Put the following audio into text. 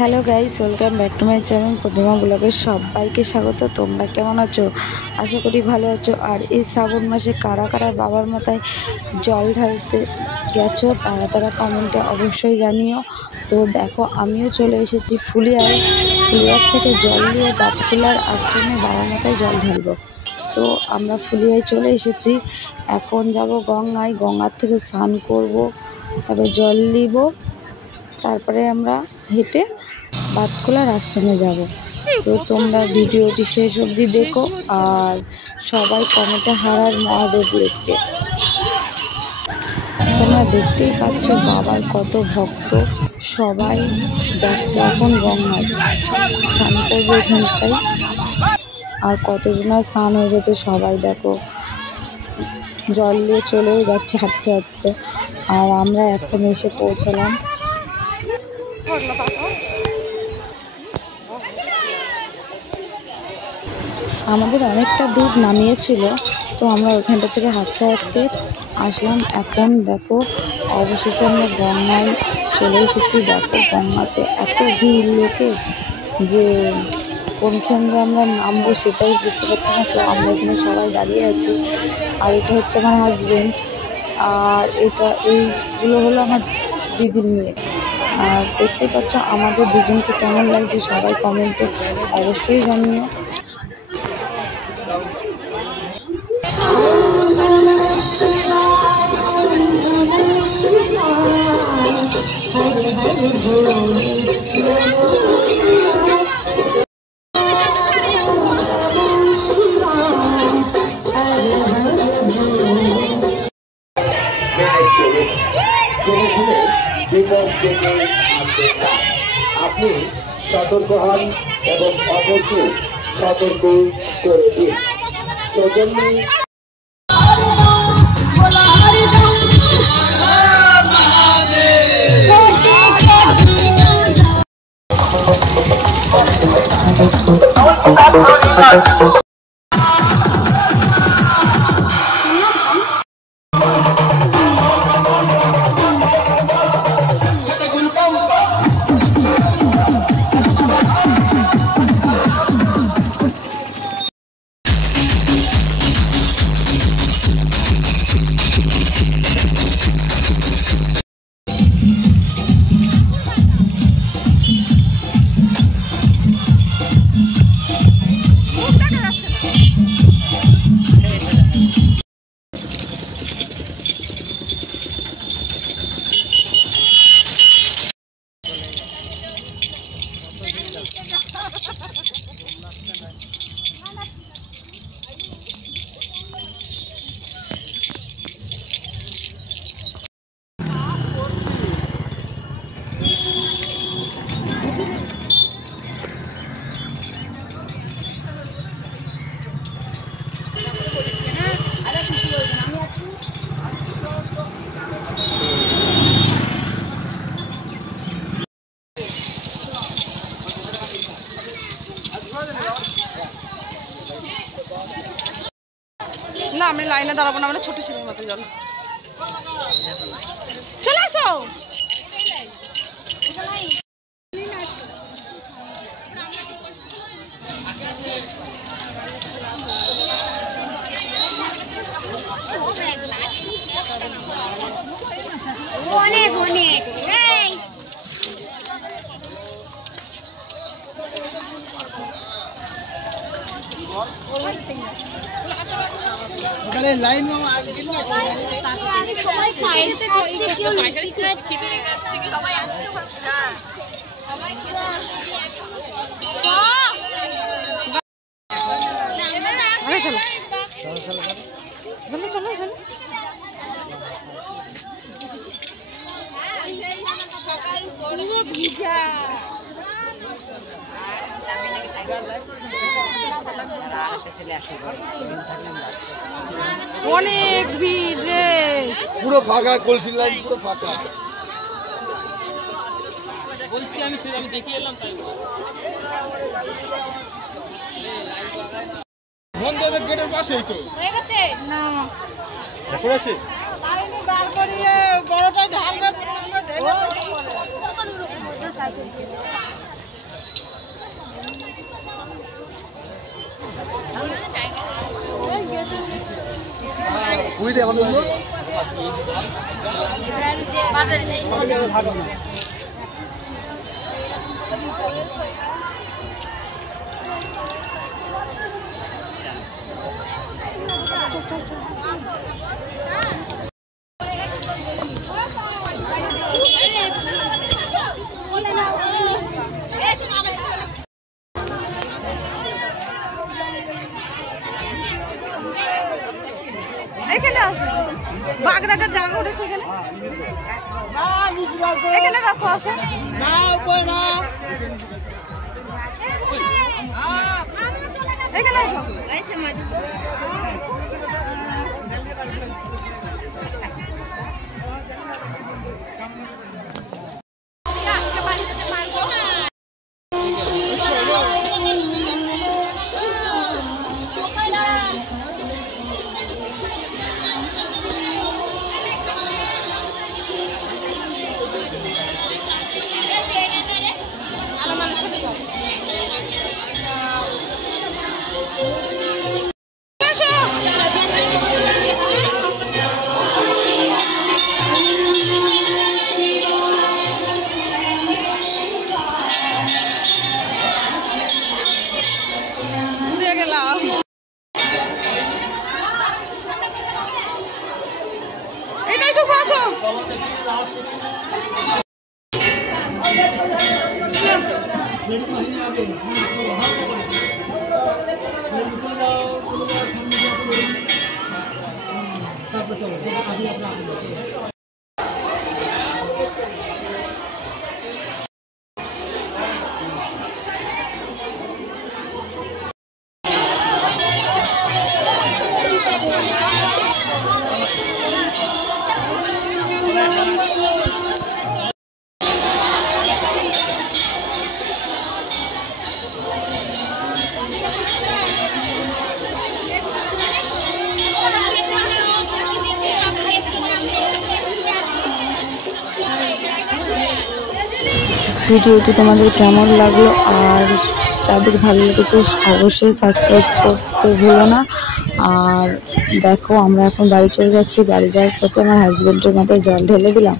Hello guys, welcome back to my channel Pratima ব্লগে সবাইকে স্বাগত। তোমরা কেমন আছো? আশা করি ভালো আছো। আর এই শ্রাবণ মাসে কারা কারা বাবার মাথায় জল ঢালতে গেছো তারা কমেন্টে অবশ্যই জানিও। তো দেখো, আমিও চলে এসেছি ফুলিয়ার থেকে জল নিয়ে বাতকুলার আশ্রমে বাবার মাথায় জল ঢালবো। তো আমরা ফুলিয়ায় চলে এসেছি, এখন যাব গঙ্গায়। গঙ্গার থেকে স্নান করব, তারপরে জল নিব, তারপরে আমরা হেঁটে বাতকুলার আশ্রমে যাব। তো তোমরা ভিডিওটি শেষ অবধি দেখো আর সবাই কমেন্টে হর হর মহাদেব লিখবে। তোমরা দেখতেই পাচ্ছ বাবার কত ভক্ত, সবাই যাচ্ছে এখন গঙ্গায় স্নান করবে এখানটায়। আর কতজনের স্নান হয়ে গেছে, সবাই দেখো জল নিয়ে চলেও যাচ্ছে হাঁটতে হাঁটতে। আর আমরা এখন এসে পৌঁছলাম। আমাদের অনেকটা দূর নামিয়েছিল, তো আমরা ওখানটা থেকে হাঁটতে হাঁটতে আসলাম। এখন দেখো অবশেষে আমরা গঙ্গায় চলে এসেছি। দেখো গঙ্গাতে এত ভিড় লোকের যে কোনখান দিয়ে আমরা নামবো সেটাই বুঝতে পারছি না। তো আমরা এখানে সবাই দাঁড়িয়ে আছি। আর এটা হচ্ছে আমার হাজবেন্ড, আর এইগুলো হলো আমার দিদির মেয়ে। আর দেখতে পাচ্ছ আমাদের দুজনকে কেমন লাগছে সবাই কমেন্টে অবশ্যই জানিও। আপনি সতর্ক হন এবং অপরকে সতর্ক করে দিন। সেজন্যই না, আমি লাইনে দাঁড়াবো না, আমরা ছোট ছিলাম মতো জল। চলে আসো। অনেক অনেক লাইন অনেক ভিড় রে, পুরো ফাঁকা, কলসি লাইন পুরো ফাঁকা। বলছি আমি দেখে এলাম তাই মন্দিরের গেটের পাশেই তো হয়ে গেছে না এখন আছে লাইনে দাঁড় করিয়ে বড়টা ঢালবে। এখানে আসো, বাঘ রাখার জায়গা উঠেছে এখানে, এখানে রাখো, আসে এখানে আসো। এটাই তো আসো। ভিডিওটি তোমাদের কেমন লাগলো, আর যাদের ভালো লেগেছে অবশ্যই সাবস্ক্রাইব করতে ভুলো না। আর দেখো আমরা এখন বাড়ি চলে যাচ্ছি, বাড়ি যাওয়ার পথে আমার হাজবেন্ডের মাথায় জল ঢেলে দিলাম।